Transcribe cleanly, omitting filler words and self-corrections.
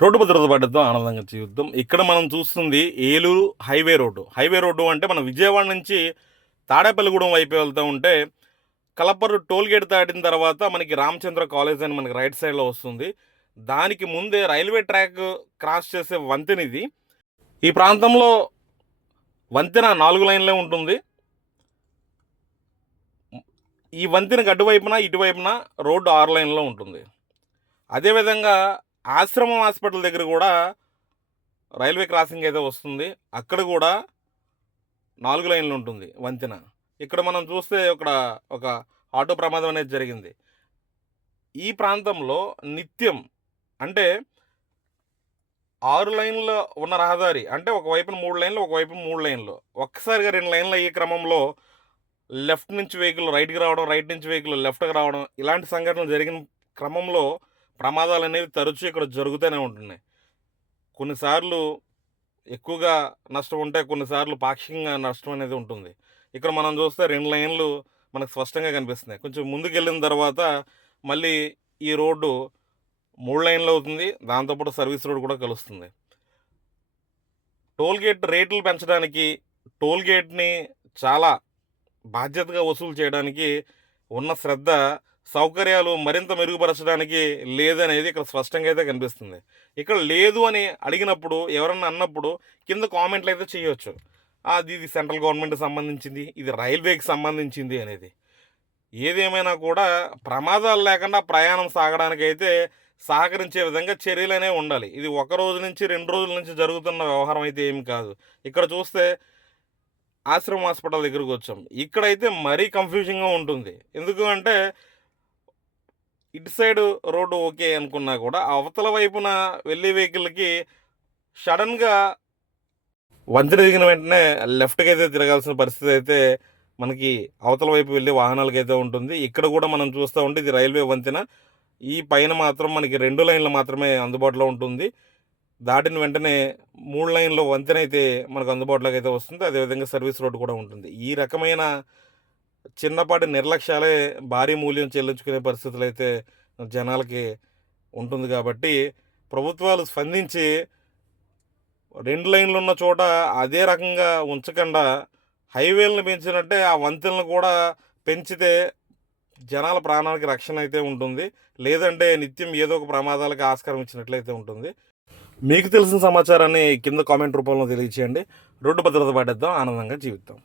Road భద్రత పడ్డతో ఆనందంగా జీవిద్దాం. ఇక్కడ మనం చూస్తుంది ఏలూరు హైవే రోడ్డు అంటే మనం విజయవాడ నుంచి తాడేపల్లిగూడెం వైపు వెళ్తూ ఉంటే కలపర్రు టోల్ గేట్ దాటిన తర్వాత మనకి రామచంద్ర కాలేజ్ అని మనకి రైట్ సైడ్లో వస్తుంది. దానికి ముందే రైల్వే ట్రాక్ క్రాస్ చేసే వంతెన ఇది. ఈ ప్రాంతంలో వంతెన 4 లైన్లే ఉంటుంది. ఈ వంతెనకు అటువైపున ఇటువైపున రోడ్డు 6 లైన్లో ఉంటుంది. అదేవిధంగా ఆశ్రమం హాస్పిటల్ దగ్గర కూడా రైల్వే క్రాసింగ్ అయితే వస్తుంది. అక్కడ కూడా 4 లైన్లు ఉంటుంది వంతెన. ఇక్కడ మనం చూస్తే ఒక ఆటో ప్రమాదం అనేది జరిగింది. ఈ ప్రాంతంలో నిత్యం అంటే 6 లైన్లో ఉన్న రహదారి అంటే ఒకవైపున 3 లైన్లు, ఒకవైపు 3 లైన్లు. ఒక్కసారిగా 2 లైన్లు అయ్యే క్రమంలో లెఫ్ట్ నుంచి వెహికల్ రైట్కి రావడం, రైట్ నుంచి వెహికల్ లెఫ్ట్కి రావడం, ఇలాంటి సంఘటనలు జరిగిన క్రమంలో ప్రమాదాలు అనేవి తరచూ ఇక్కడ జరుగుతూనే ఉంటున్నాయి. కొన్నిసార్లు ఎక్కువగా నష్టం ఉంటే, కొన్నిసార్లు పాక్షికంగా నష్టం అనేది ఉంటుంది. ఇక్కడ మనం చూస్తే 2 లైన్లు మనకు స్పష్టంగా కనిపిస్తున్నాయి. కొంచెం ముందుకు వెళ్ళిన తర్వాత మళ్ళీ ఈ రోడ్డు 3 లైన్లు అవుతుంది. దాంతోపాటు సర్వీస్ రోడ్ కూడా కలుస్తుంది. టోల్ గేట్ రేట్లు పెంచడానికి, టోల్ గేట్ని చాలా బాధ్యతగా వసూలు చేయడానికి ఉన్న శ్రద్ధ, సౌకర్యాలు మరింత మెరుగుపరచడానికి లేదనేది ఇక్కడ స్పష్టంగా అయితే కనిపిస్తుంది. ఇక్కడ లేదు అని అడిగినప్పుడు, ఎవరన్నా అన్నప్పుడు కింద కామెంట్లు అయితే చేయొచ్చు. అది ఇది సెంట్రల్ గవర్నమెంట్కి సంబంధించింది, ఇది రైల్వేకి సంబంధించింది అనేది. ఏదేమైనా కూడా ప్రమాదాలు లేకుండా ప్రయాణం సాగడానికైతే సహకరించే విధంగా చర్యలనే ఉండాలి. ఇది ఒక రోజు నుంచి 2 రోజుల నుంచి జరుగుతున్న వ్యవహారం అయితే ఏమి కాదు. ఇక్కడ చూస్తే ఆశ్రమం హాస్పిటల్ దగ్గరకు వచ్చాం. ఇక్కడైతే మరీ కన్ఫ్యూజింగ్గా ఉంటుంది. ఎందుకు అంటే ఇటు సైడ్ రోడ్డు ఓకే అనుకున్నా కూడా అవతల వైపున వెళ్ళే వెహికల్కి సడన్గా వంతెన దిగిన వెంటనే లెఫ్ట్కి అయితే తిరగాల్సిన పరిస్థితి అయితే మనకి అవతల వైపు వెళ్ళే వాహనాలకైతే ఉంటుంది. ఇక్కడ కూడా మనం చూస్తూ ఉంటే ఇది రైల్వే వంతెన. ఈ పైన మాత్రం మనకి 2 లైన్లు మాత్రమే అందుబాటులో ఉంటుంది. దాటిన వెంటనే 3 లైన్ల వంతెన అయితే మనకు అందుబాటులోకి అయితే వస్తుంది. అదేవిధంగా సర్వీస్ రోడ్డు కూడా ఉంటుంది. ఈ రకమైన చిన్నపాటి నిర్లక్ష్యాలే భారీ మూల్యం చెల్లించుకునే పరిస్థితులు అయితే జనాలకి ఉంటుంది. కాబట్టి ప్రభుత్వాలు స్పందించి 2 లైన్లు ఉన్న చోట అదే రకంగా ఉంచకుండా హైవేలను పెంచినట్టే ఆ వంతెనలు కూడా పెంచితే జనాల ప్రాణానికి రక్షణ అయితే ఉంటుంది. లేదంటే నిత్యం ఏదో ఒక ప్రమాదాలకు ఆస్కారం ఇచ్చినట్లయితే ఉంటుంది. మీకు తెలిసిన సమాచారాన్ని కింద కామెంట్ రూపంలో తెలియచేయండి. రోడ్డు భద్రత పాటిద్దాం, ఆనందంగా జీవిద్దాం.